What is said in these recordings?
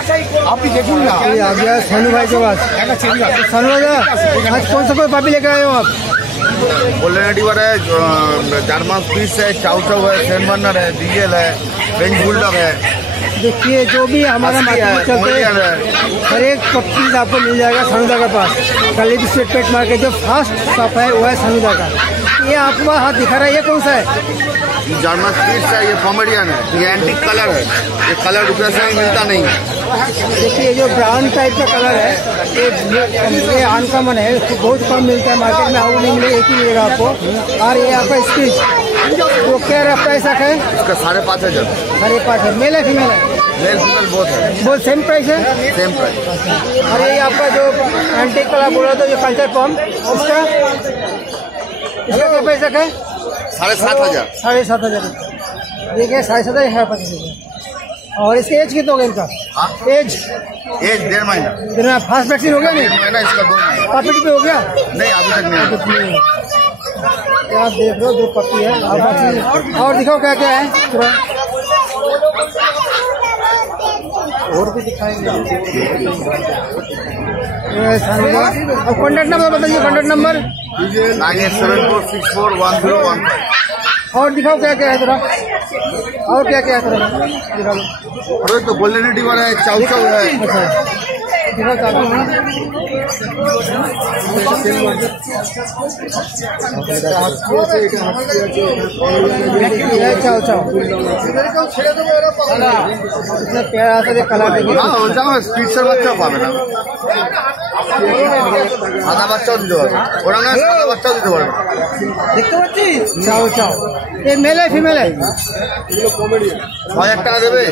आप भी देखिए ना। ये आ गया सानू भाई के पास। सानू भाई आज कौन सा कोई पापी लेकर आए हो आप? गोल्डन रिट्रीवर है, जर्मन स्पिट्स है, चाउ चाउ है, सेंट बर्नर है, डीएल है, फ्रेंच बुलडॉग है। देखिए जो भी हमारा मार्केट में चलते हैं हर एक पपीज आपको मिल जाएगा सानूदा के पास। कलीब स्ट्रीट पेट मार्केट जो फास्ट शॉप है वो है सानूदा का। ये आपको हाथ दिखा रहा है, ये कौन सा है? जर्मन स्पिट्स है, ये पोमेरियन है, ये एंटीक कलर है, ये कलर रुपये से मिलता नहीं है। देखिए जो ब्राउन टाइप का कलर है ये अनकॉमन है, बहुत कम मिलता है मार्केट में। और नहीं मिले एक ही मिलेगा आपको। और ये आपका स्पीच तो क्या प्राइस है? इसका 5,500। 5,500 मेल है फीमेल है? मेल फीमेल बहुत है, बहुत सेम प्राइस है। Same price. और ये आपका जो एंटीक कलर बोला था जो कल्चर पम्प उसका क्या पैसा है? 7,500। 7,500 देखिए 7,500। और इसके एज कितना हो गया इनका? एज 1.5 महीना। फास्ट वैक्सीन हो गया नहीं? 1 महीना इसका 2 महीना। पपी पे हो गया नहीं अभी तक नहीं। क्या देख रहे हो? 2 पपी है। और दिखाओ क्या क्या है पूरा और भी दिखाएंगे। अब कॉन्टैक्ट नंबर बताइए। Contact number 9874641015। और दिखाओ क्या क्या है जरा। और क्या क्या है जरा दिखा लो। अरे तो गोल्डन रिट्रीवर है, चाउ चाउ है। अच्छा दिखाओ चाहते हैं। चाओ चाओ इतना प्यारा सा कलर देखिए। स्पिट्सের বাচ্চা পাবে না, সাদা বাচ্চাও দিতে পারবে, ওরা না সাদা বাচ্চাও দিতে পারবে। দেখতে পাচ্ছি চাও চাও। ये मेल है फीमेल है? 6,000 টাকা দেবে।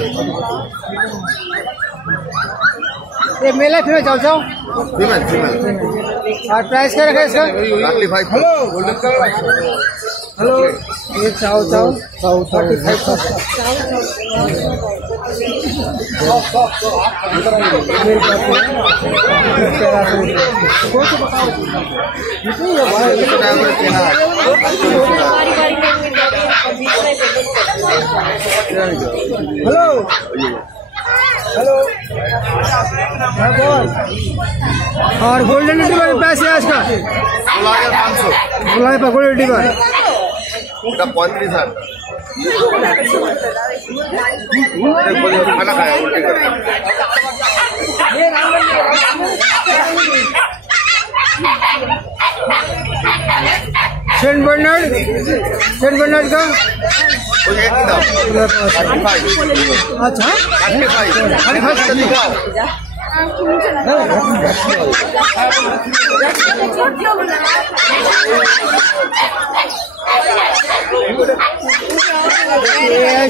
ये मेल है फीमेल? चाओ चाओ फीमेल फीमेल। और प्राइस क्या रखा है इसका? 35। हेलो ये चाओ चाओ 35,000। हेलो हेलो और गोल्डन रिट्रीवर पैसे आज का 16,500। गोल्डन रिट्रीवर এটা 35,000। खाना खाया उल्टी कर। सेंट बर्नार्ड का एक ही दाम 35। अच्छा 35 दिखाओ।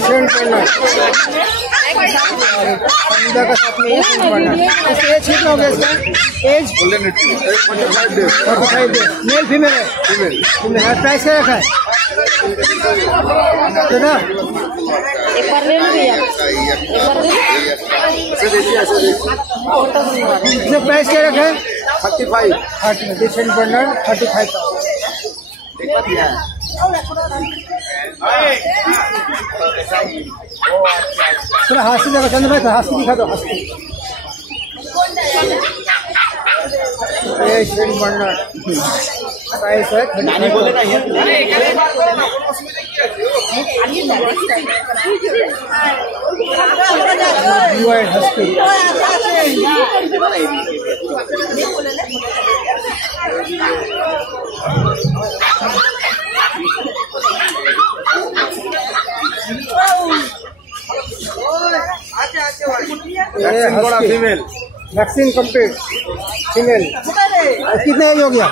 सेंट बर्नार्ड का साथ में एज कितना हो गया इसका? Age 45 days. मेल फीमेल है? फीमेल। प्राइस क्या रखा है दादा? एक बार ले लो भैया, इसका प्राइस क्या रखा है? 35। 30 सेंट बर्नार्ड 35,000। थोड़ा हाथी लगा चंद्र भाई, हाथी दिखा दो। हाथी सेंट बर्नार्ड प्राइस है 30,000। Husky female. Vaccine complete female. कितना एज हो गया?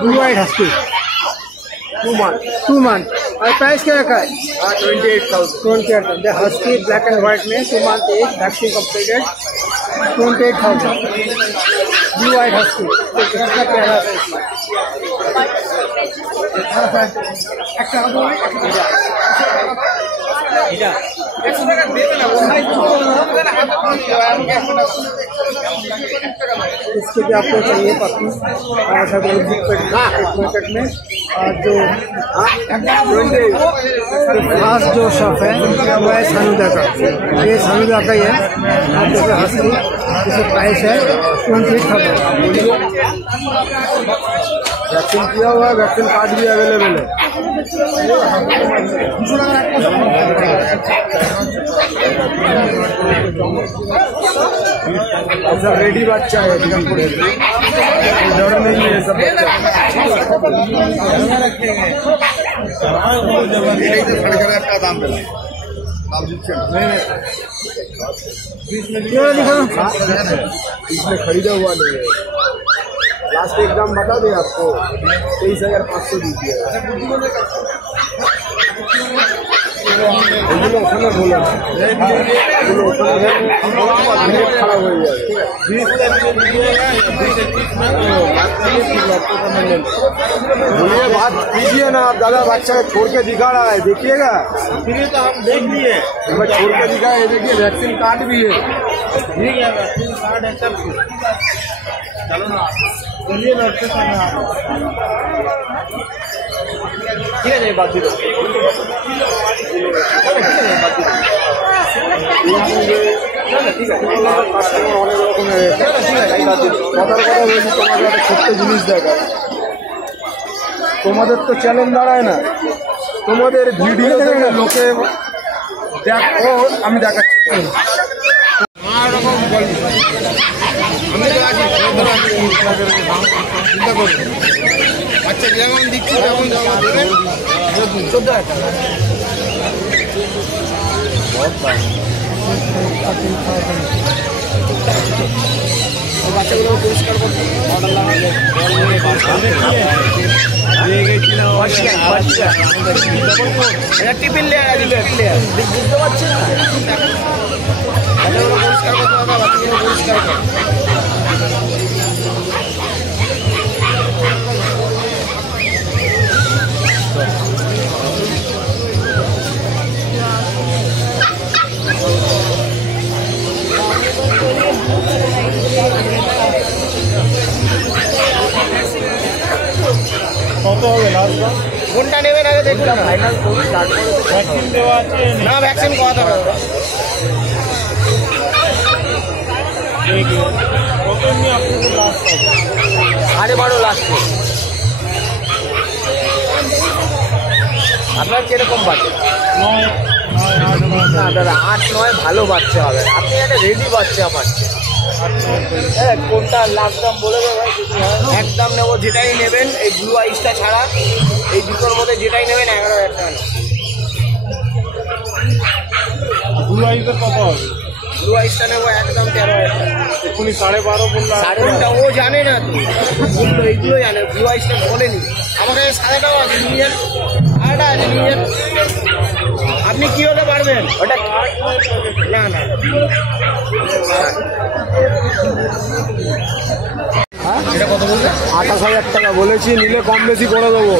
Blue eyed husky 2 month. और प्राइस क्या रखा है? 28,000। हस्की ब्लैक एंड व्हाइट में 2 month age, vaccine completed 28,000। Blue eyed husky कितना प्यारा है। इसके भी आपको चाहिए पप्पी ऐसा मार्केट में। और जो खास जो शॉप है वो है सानुदा का। ये सानुदा का ही है। आप देखो हस्की जिसका प्राइस है 28,000। वैक्सीन किया हुआ है, वैक्सीन कार्ड भी अवेलेबल है। अच्छा रेडी बच्चा है, डर नहीं है सब बच्चा। दाम इसमें खरीदा हुआ नहीं है। लास्ट एक दाम बता दें आपको 23,500 दीजिए। ওখানে বলে খারাপ হয়ে যাবে। बोलिए बात कीजिए ना आप। दादा बच्चा छोड़ के दिखा रहा है, देखिएगा। तो हम देख लिए, छोड़ के दिखा है। देखिए वैक्सीन कार्ड भी है। ठीक है, वैक्सीन कार्ड है सब कुछ। चलो ना चलिए वैक्सीन करना। ঠিক আছে বাদ দিল। ঠিক আছে অনেক রকমের কথার কথা বলছি। তোমাদের একটা ছোট্ট জিনিস দেখা, তোমাদের তো চ্যালেঞ্জ দাঁড়ায় না। তোমাদের ভিডিও দেখে লোকে দেখো, আমি দেখাচ্ছি। চিন্তা করবো আচ্ছা যেমন দিচ্ছি তেমন দেবেন। 14,000 টাকা। বাচ্চাগুলো পরিষ্কার করতে টিফিন লেয়ার বুঝতে পারছেন না। বাচ্চাগুলো পরিষ্কার করতে হবে, বাচ্চাগুলো পরিষ্কার করে। কত হবে লাস্ট দাম? কোনটা নেবেন আগে দেখুন না। ফাইনাল কোর্স স্টার্ট করে ভ্যাকসিন দেওয়া আছে না? ভ্যাকসিন কত হবে? কত নিয়ে আপনাদের লাস্ট হবে? 12.5 লাখ। আপনার কিরকম বাচ্চা? 9 না দাদা, 8-9 ভালো বাচ্চা হবে। আপনি একটা রেডি বাচ্চা পাচ্ছেন। কোনটা লাস্ট দাম বলে দেবে ভাই? একদম নেবো যেটাই নেবেন, এই ব্লু আইসটা ছাড়া এই দুটোর মধ্যে যেটাই নেবেন 11,000 টাকা নেবেন। ব্লু আইসের কত হবে? ব্লু আইসটা নেবো একদম 13,000 টাকা। এখনই 12.5 বললাম। 12.5 ও জানে না তো, বললো এইগুলো জানে। ব্লু আইসটা বলেনি আমাকে। 7.5 আছে, নিয়ে যান। আরেকটা আছে, নিয়ে যান। আপনি কি হতে পারবেন? ওটা না না 28,000 টাকা বলেছি, নিলে কম বেশি করে দেবো।